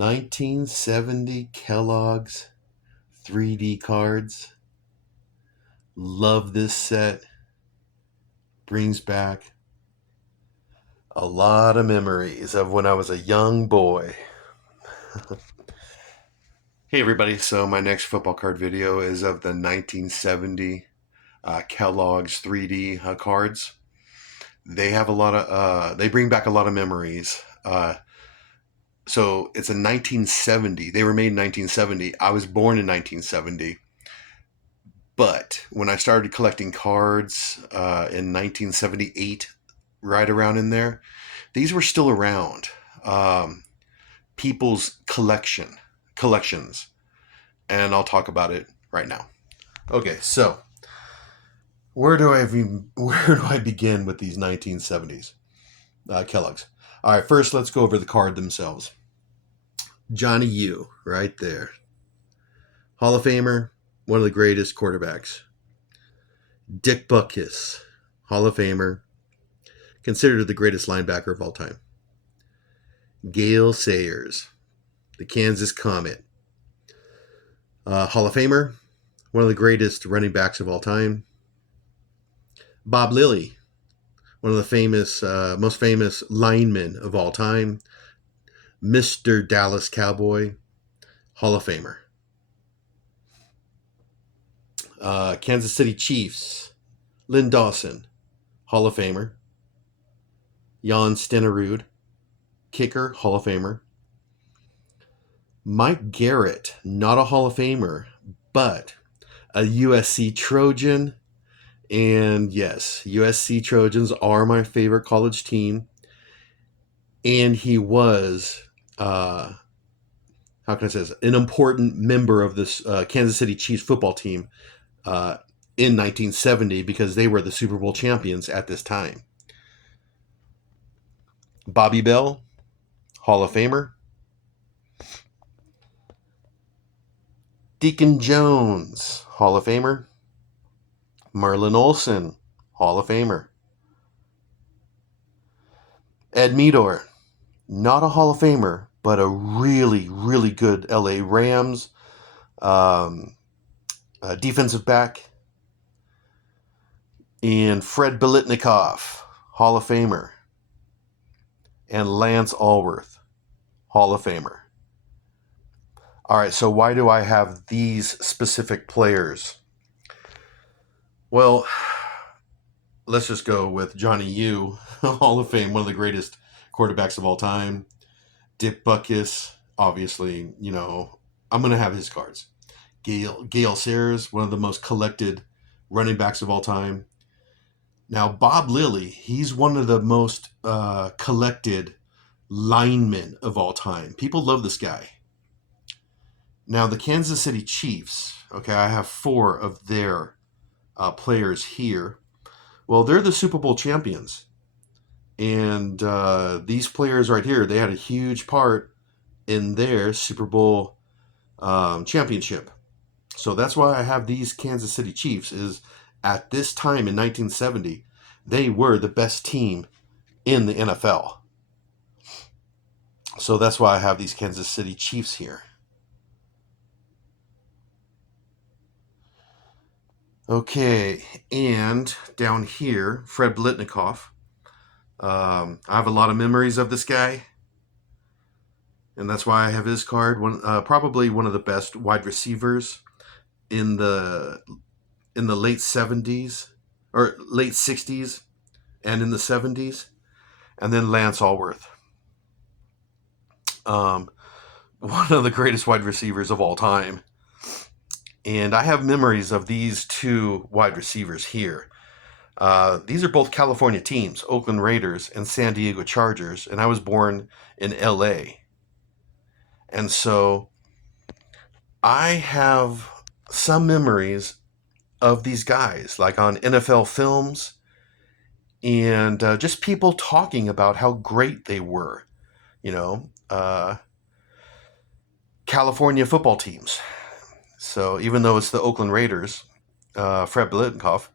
1970 Kellogg's 3D cards. Love this set. Brings back a lot of memories of when I was a young boy. Hey everybody, so my next football card video is of the 1970 Kellogg's 3D cards. They have a lot of, they bring back a lot of memories. So it's a 1970. They were made in 1970. I was born in 1970. But when I started collecting cards in 1978, right around in there, these were still around. People's collections. And I'll talk about it right now. Okay, so where do I begin with these 1970s Kellogg's? All right, first let's go over the card themselves. Johnny U, right there. Hall of Famer, one of the greatest quarterbacks. Dick Butkus, Hall of Famer, considered the greatest linebacker of all time. Gale Sayers, the Kansas Comet, Hall of Famer, one of the greatest running backs of all time. Bob Lilly, one of the most famous linemen of all time. Mr. Dallas Cowboy, Hall of Famer. Kansas City Chiefs, Lynn Dawson, Hall of Famer. Jan Stenerud, kicker, Hall of Famer. Mike Garrett, not a Hall of Famer, but a USC Trojan. And yes, USC Trojans are my favorite college team. And he was, how can I say this, an important member of this Kansas City Chiefs football team in 1970 because they were the Super Bowl champions at this time. Bobby Bell, Hall of Famer. Deacon Jones, Hall of Famer. Merlin Olsen, Hall of Famer. Ed Meador, not a Hall of Famer, but a really, really good LA Rams defensive back. And Fred Biletnikoff, Hall of Famer. And Lance Allworth, Hall of Famer. All right, so why do I have these specific players? Well, let's just go with Johnny U, Hall of Fame, one of the greatest quarterbacks of all time. Dick Butkus, obviously, I'm going to have his cards. Gale Sayers, one of the most collected running backs of all time. Now, Bob Lilly, he's one of the most collected linemen of all time. People love this guy. Now, the Kansas City Chiefs, okay, I have 4 of their players here. Well, they're the Super Bowl champions. And these players right here, they had a huge part in their Super Bowl championship. So that's why I have these Kansas City Chiefs is at this time in 1970, they were the best team in the NFL. So that's why I have these Kansas City Chiefs here. Okay, and down here, Fred Biletnikoff. I have a lot of memories of this guy, and that's why I have his card. Probably one of the best wide receivers in the late 70s or late 60s and in the 70s. And then Lance Allworth, one of the greatest wide receivers of all time. And I have memories of these 2 wide receivers here. These are both California teams, Oakland Raiders and San Diego Chargers, and I was born in LA. And so I have some memories of these guys, like on NFL films, and just people talking about how great they were, California football teams. So even though it's the Oakland Raiders, Fred Biletnikoff,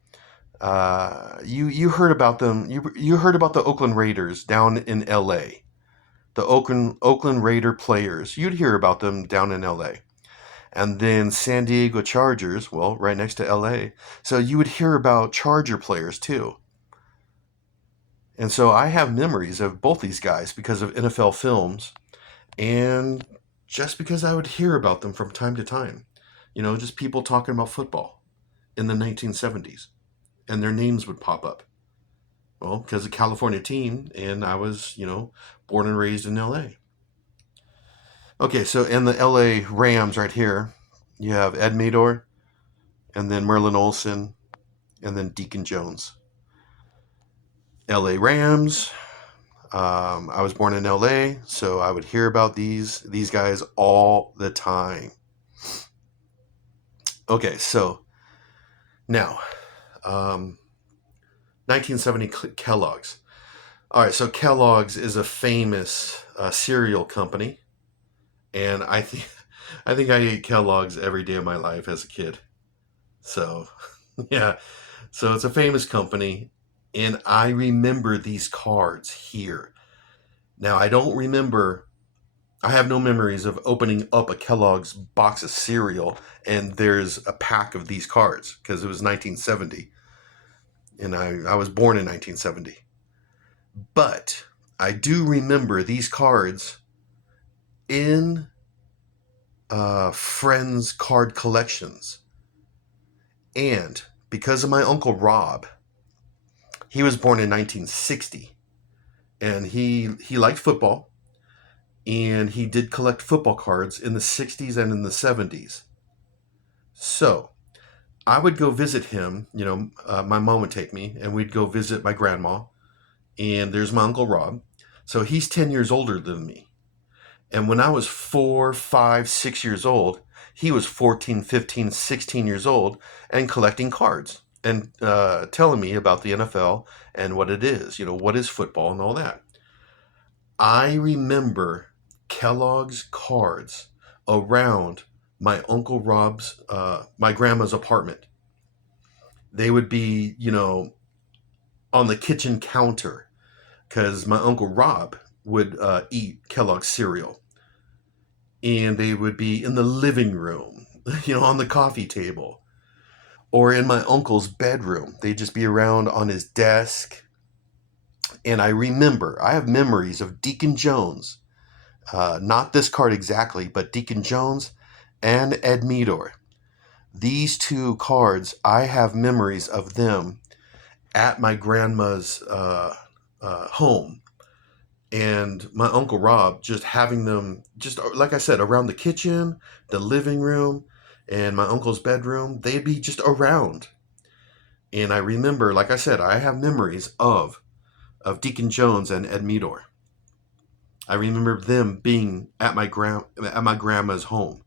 you heard about them. You heard about the Oakland Raiders down in L.A. the Oakland Raider players. You'd hear about them down in LA. And then San Diego Chargers, well, right next to LA. So you would hear about Charger players too. And so I have memories of both these guys because of NFL films and just because I would hear about them from time to time. Just people talking about football in the 1970s and their names would pop up. Well, because of California team, and I was, born and raised in LA. Okay, so in the LA Rams right here, you have Ed Medor, and then Merlin Olsen, and then Deacon Jones. LA Rams. I was born in LA, so I would hear about these guys all the time. Okay, so now, 1970 Kellogg's. All right, so Kellogg's is a famous cereal company, and I think I ate Kellogg's every day of my life as a kid. So, yeah, so it's a famous company, and I remember these cards here. Now, I have no memories of opening up a Kellogg's box of cereal and there's a pack of these cards because it was 1970 and I was born in 1970. But I do remember these cards in friends' card collections. And because of my Uncle Rob, he was born in 1960 and he liked football and he did collect football cards in the 60s and in the 70s. So I would go visit him. My mom would take me and we'd go visit my grandma. And there's my Uncle Rob. So he's 10 years older than me. And when I was 4, 5, 6 years old, he was 14, 15, 16 years old and collecting cards and telling me about the NFL and what it is, what is football and all that. I remember Kellogg's cards around my Uncle Rob's, my grandma's apartment. They would be, on the kitchen counter because my Uncle Rob would eat Kellogg's cereal. And they would be in the living room, on the coffee table, or in my uncle's bedroom. They'd just be around on his desk. And I have memories of Deacon Jones, not this card exactly, but Deacon Jones and Ed Medor. These two cards, I have memories of them at my grandma's home. And my Uncle Rob just having them, just like I said, around the kitchen, the living room, and my uncle's bedroom. They'd be just around. And I remember, like I said, I have memories of Deacon Jones and Ed Medor. I remember them being at my grandma's home.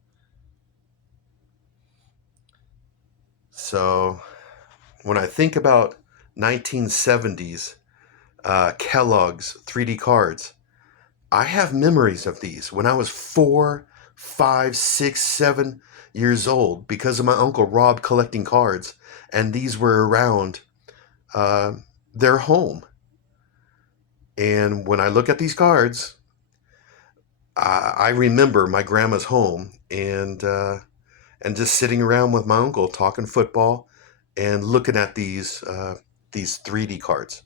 So when I think about 1970s Kellogg's 3D cards, I have memories of these when I was 4, 5, 6, 7 years old because of my Uncle Rob collecting cards, and these were around their home. And when I look at these cards, I remember my grandma's home and just sitting around with my uncle talking football and looking at these 3D cards.